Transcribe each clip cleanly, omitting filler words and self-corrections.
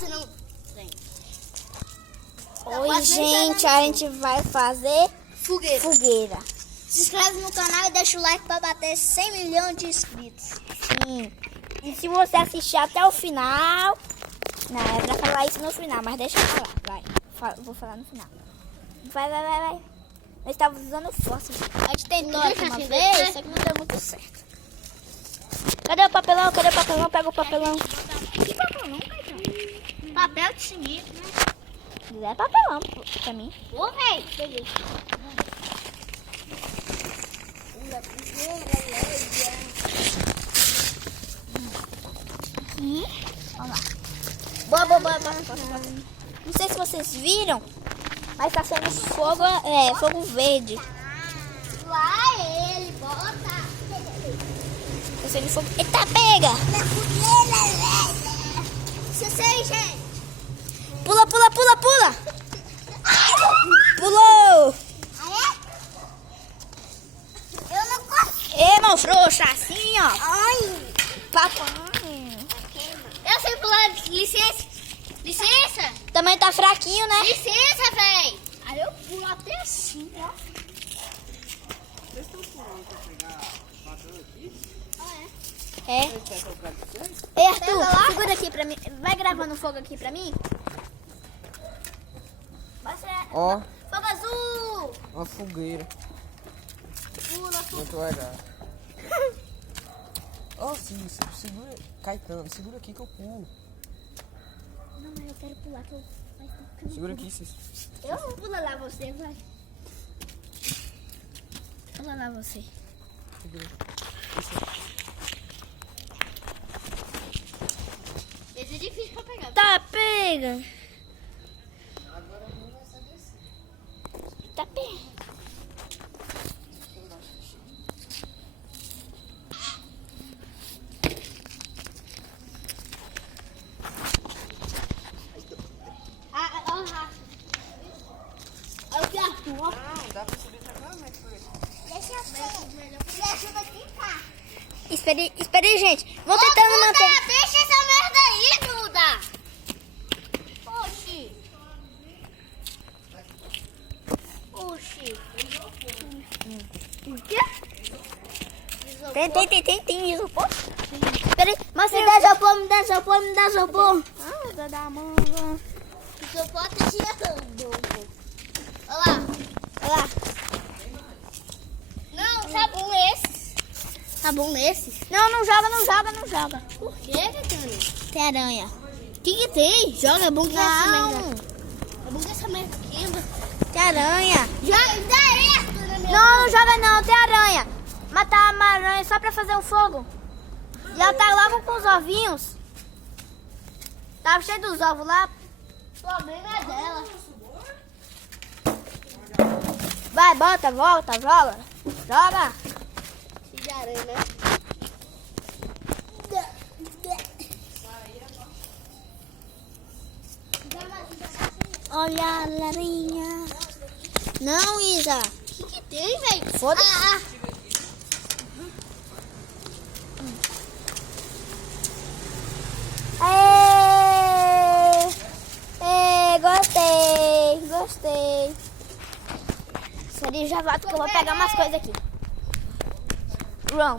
bota no trem. Oi, gente, a gente vai fazer fogueira. Se inscreve no canal e deixa o like pra bater 100 milhões de inscritos. Sim. E se você assistir até o final... Não, é pra falar isso no final, mas deixa eu falar. Vai, vou falar no final. Vai. Nós estávamos usando fósforo. A gente tentou aqui uma vez, só que não deu muito certo. Cadê o papelão? Pega o papelão. Que papelão, Caetano? Papel de cimento, né? É papelão pra mim. Ô, velho. Peguei. Olha lá. Boa. Não sei se vocês viram, mas tá sendo fogo verde. Lá ele, bota. Tá sendo fogo... Eita, pega! Sei, gente. Pula! Pulou! Eu não consigo. Ei, mão frouxa, assim, ó. Ai. Papai. Eu sei pular. Licença. Também tá fraquinho, né? Licença, véi. Aí eu pulo até assim, ó. Vocês estão pulando pra pegar papel aqui? É. Vocês querem pra vocês? Ei, Arthur, segura aqui pra mim. Vai gravando fogo aqui pra mim. Ó, Fogo azul. uma fogueira. Pula. Muito legal. Ó, segura. Caetano, segura aqui que eu pulo. Não, mas eu quero pular. Que eu... Segura aqui, Cis. Eu vou pular lá, você vai. Pula lá você. Segura. Esse é difícil pra pegar. Tá, pega. Tá, pega. Olha o que Arthur, ó. Não, dá pra subir pra cá, mas foi. Deixa eu ver. Me ajuda a ficar. Espera aí, gente. Vou tentando manter. Deixa essa merda aí, Duda. Oxi. O quê? Tem isopor? Espera aí. Mas Me dá isopor. Ah, vai dar a mão. Isopor tá tirando. Olha lá. Não, sabão esses. Sabão nesses? Não joga. Por que, Caetano? Tem aranha. Que tem? Joga, é bom que essa Não. merda. É bom que essa merda queima. Tem aranha. Joga, dá Arthur na minha Não joga não, tem aranha. Matar uma aranha só pra fazer um fogo. E ela tá logo com os ovinhos. Tava cheio dos ovos lá. O problema é dela. Vai, bota, volta, joga. Joga. Filho de aranha, né? Olha a larinha. Não, Isa. O que tem, velho? Foda-se. Gostei. Seria já volto que eu vou pegar umas coisas aqui. Run.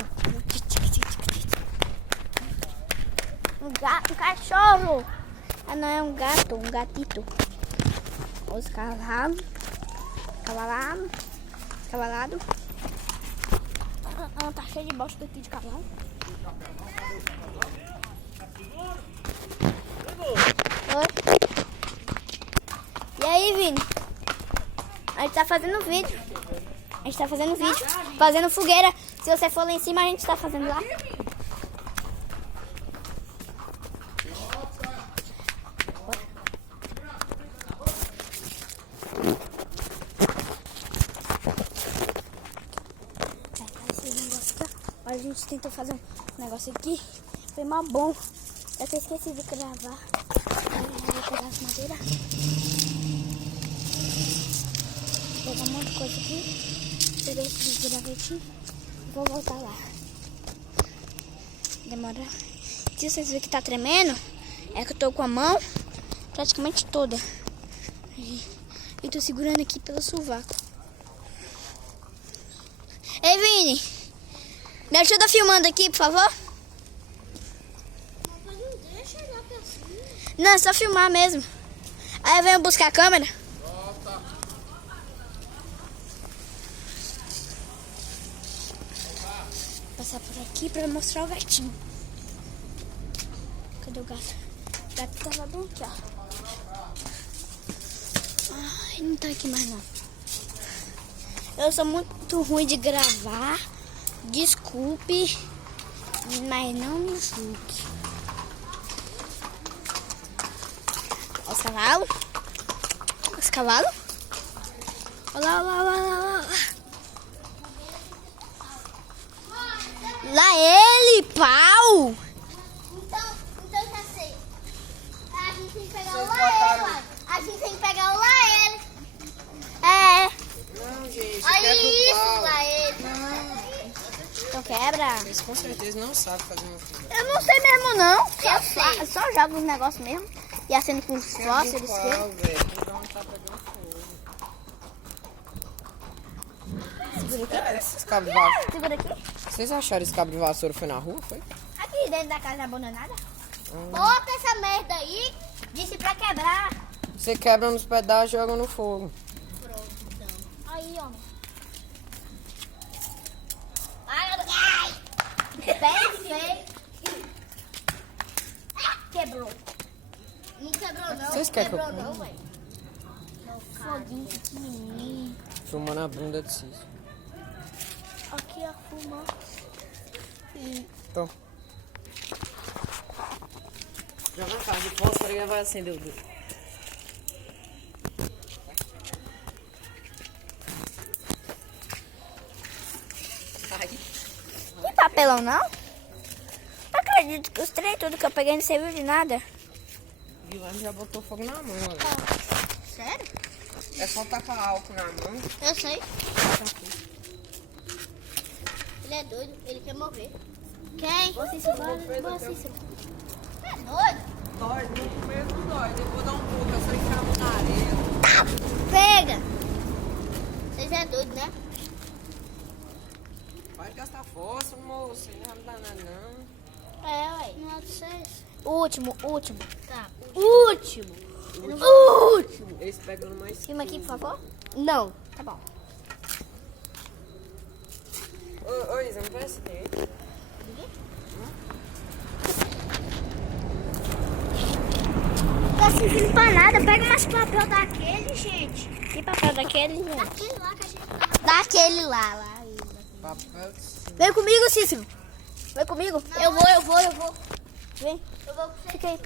Um gato, um cachorro. Ah, não, é um gato, um gatito. Os cavalos. Cavalado. Ah, tá cheio de bosta aqui de cavalo. Oi. E aí, Vini? A gente tá fazendo vídeo. Fazendo fogueira. Se você for lá em cima, a gente tá fazendo lá. A gente tentou fazer um negócio aqui. Foi mal bom. Eu até esqueci de gravar. Vou pegar as madeiras. Vou pegar um monte de coisa aqui. Peguei esses gravetinhos. Vou voltar lá. Demora. Se vocês verem que tá tremendo, é que eu tô com a mão praticamente toda. Eu tô segurando aqui pelo sovaco. Ei, Vini, me ajuda filmando aqui, por favor. Não, é só filmar mesmo. Aí eu venho buscar a câmera. Passar por aqui pra mostrar o gatinho. Cadê o gato? O gato tava bem aqui, ó. Ai, não tá aqui mais não. Eu sou muito ruim de gravar. Desculpe, mas não me julgue. Olha os cavalos. Os cavalos. Olha lá, olha lá, olha lá, olha lá. Lá ele, pau! Então já sei. A gente tem que pegar o Laele. A gente tem que pegar o Laele. É. Não, gente, Aí isso, pau. Laele. Então quebra. Eles com certeza não sabem fazer uma figura. Eu não sei mesmo não. Eu sei. Só jogo os negócios mesmo. E acendo com os fósseis. Velho, então tá pegando fogo. Segura aqui. Esses cabos de vassoura. Segura aqui. Vocês acharam esse cabo de vassoura foi na rua, foi? Aqui dentro da casa abandonada. Bota essa merda aí. Disse pra quebrar. Você quebra nos pedaços e joga no fogo. Aí, ó. Ai, Perfeito. Quebrou. não quebrou não. Vocês querem que eu quebrou coma? não, velho. Foguinho pequenininho. Filmando a bunda de Cício. Aqui a fuma. Então. Joga na casa de fósforo e vai acender o dedo. Tem papelão não? Não acredito que os trem tudo que eu peguei não serviu de nada. O Guilherme já botou fogo na mão, olha. Sério? É só tacar álcool na mão. Eu sei. Ele é doido, ele quer morrer. Quem? Você se vai. É doido? Dói, no começo dói. Depois dá um pouco, é só enfiar a mão na areia. Pega! Vocês é doido, né? Vai gastar fósforo, moço. Não vai me dar nada, não. É, ué. Não é de vocês. Último. Tá. Último. Eles pegam mais. Filma aqui, por favor. Não. Tá bom. Ô, Isa, não parece que tem. Tá servindo pra nada. Pega mais papel daquele, gente. Que papel daquele, gente? Daquele lá que a gente... Daquele lá. Papel de cima. Vem comigo, Cícero. Vem comigo. Eu vou. Vem. Eu vou com você. Fica aí.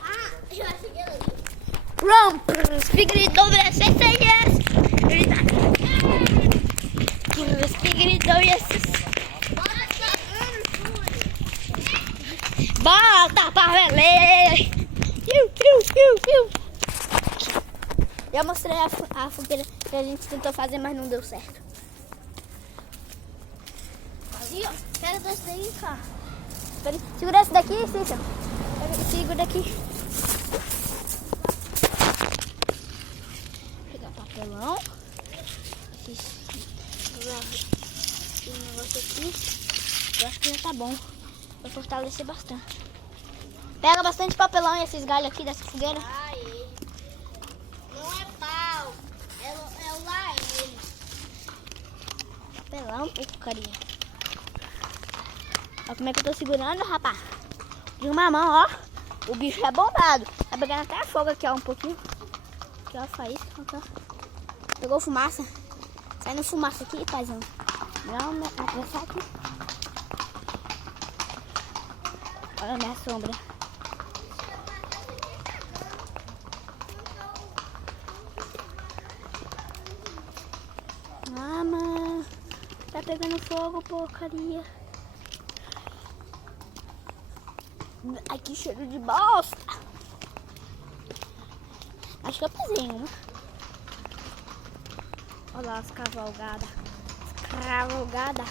Ah, eu achei que era ali. Run. Spigrit over the yes. Spigrit over yes. Bota pra valer. Já mostrei a fogueira que a gente tentou fazer, mas não deu certo. Ali, ó. Pega desse daí, cara. Segura esse daqui, Cícero. Segura aqui. Pegar papelão. Esse negócio aqui. Eu acho que já tá bom. Vai fortalecer bastante. Pega bastante papelão e esses galhos aqui dessa fogueira. Aí. Não é pau. É o lá ele. Papelão, porcaria. Olha como é que eu tô segurando, rapaz. De uma mão, ó. O bicho é bombado. Tá pegando até fogo aqui, ó, um pouquinho. Aqui, ó, faísca. Aqui, ó. Pegou fumaça. Saindo fumaça aqui, paizão. Não, vai sair aqui. Olha a minha sombra. Ah, mano. Tá pegando fogo, porcaria. Ai, que cheiro de bosta. Acho que eu pesei uma. Olha lá as cavalgadas. Cavalgada.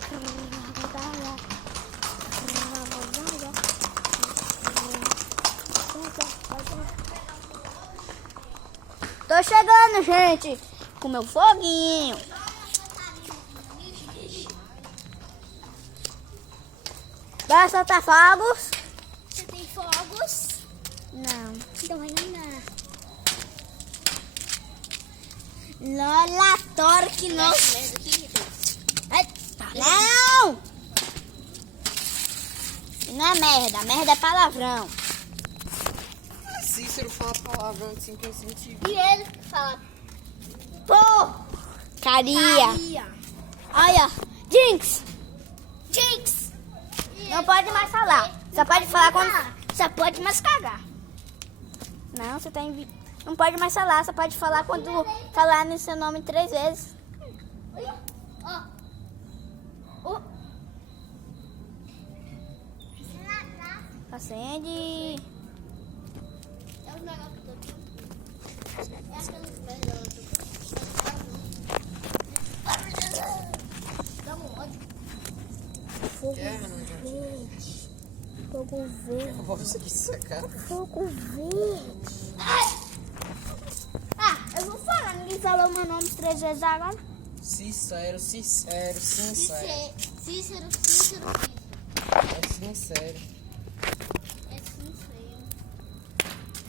Cavalgada. Tô chegando, gente. Com meu foguinho. Vai soltar fogos? Você tem fogos? Não. Então vai andar. Lola, torque, não. Não! Não é merda. Merda é palavrão. Cícero fala palavrão de 5 em 5. E ele fala, Caria. Maria. Olha. Jinx. Jinx. Não pode mais falar. Só pode falar quando... Só pode mais cagar. Não, você tá não pode mais falar. Só pode falar quando falar no seu nome 3 vezes. Olha. Ó. Ó. Acende. É os negócios que eu tô aqui. É aqueles velhos. Dá um ódio. Fogo verde. Nossa, que sacada. Fogo verde. Eu vou falar. Ninguém falou meu nome 3 vezes agora. Sincero. Cícero. É sincero. É sincero.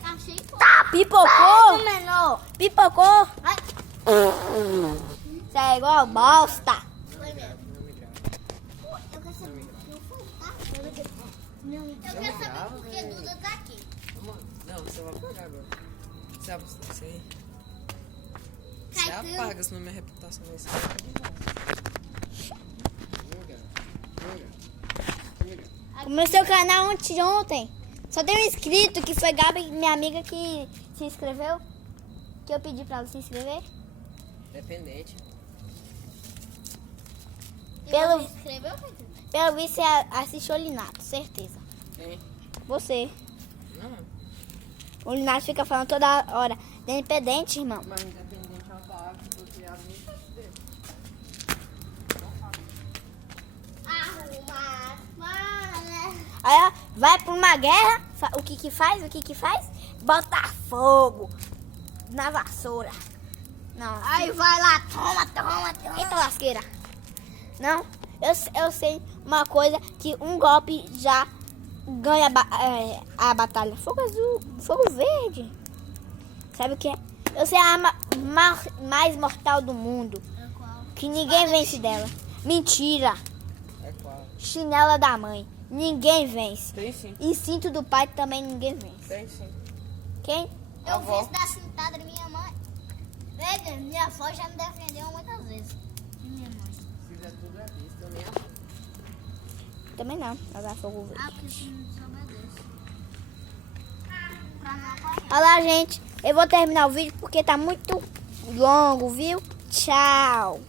Achei fofo. Pipocou. menor. Pipocou. Ai. Você é igual bosta. Foi mesmo. Eu quero saber. Não foi, tá? Eu quero saber por que Duda tá aqui. Não, você vai apagar agora. Você Caetano. apaga, senão minha reputação vai ser. Comecei o canal ontem. Só tem um inscrito que foi Gabi, minha amiga, que se inscreveu. Que eu pedi pra ela se inscrever. Dependente. Pelo- Você escreveu, Caetano? Pelo visto, você assistiu o Linato, certeza. Quem? Você. Não. O Linato fica falando toda hora. Independente, irmão. Mas independente é uma palavra que foi criada no dele. Aí, ó, vai pra uma guerra. O que que faz? Bota fogo na vassoura. Não. Aí vai lá, toma. Eita lasqueira. Não, eu sei uma coisa, que um golpe já ganha a batalha. Fogo azul, fogo verde. Sabe o que é? Eu sei a arma mais mortal do mundo. Que ninguém vence dela. Mentira. É qual? Chinela da mãe. Ninguém vence. Tem sim. E cinto do pai também ninguém vence. Tem sim. Quem? Eu Avó. fiz da cintada da minha mãe. Veja, minha avó já me defendeu muitas vezes. Minha mãe. Se fizer tudo é isso, também é. Também não. Ela dá fogo verde. Ah, porque você não desobedece. Pra não apanhar. Olha lá, gente. Eu vou terminar o vídeo porque tá muito longo, viu? Tchau.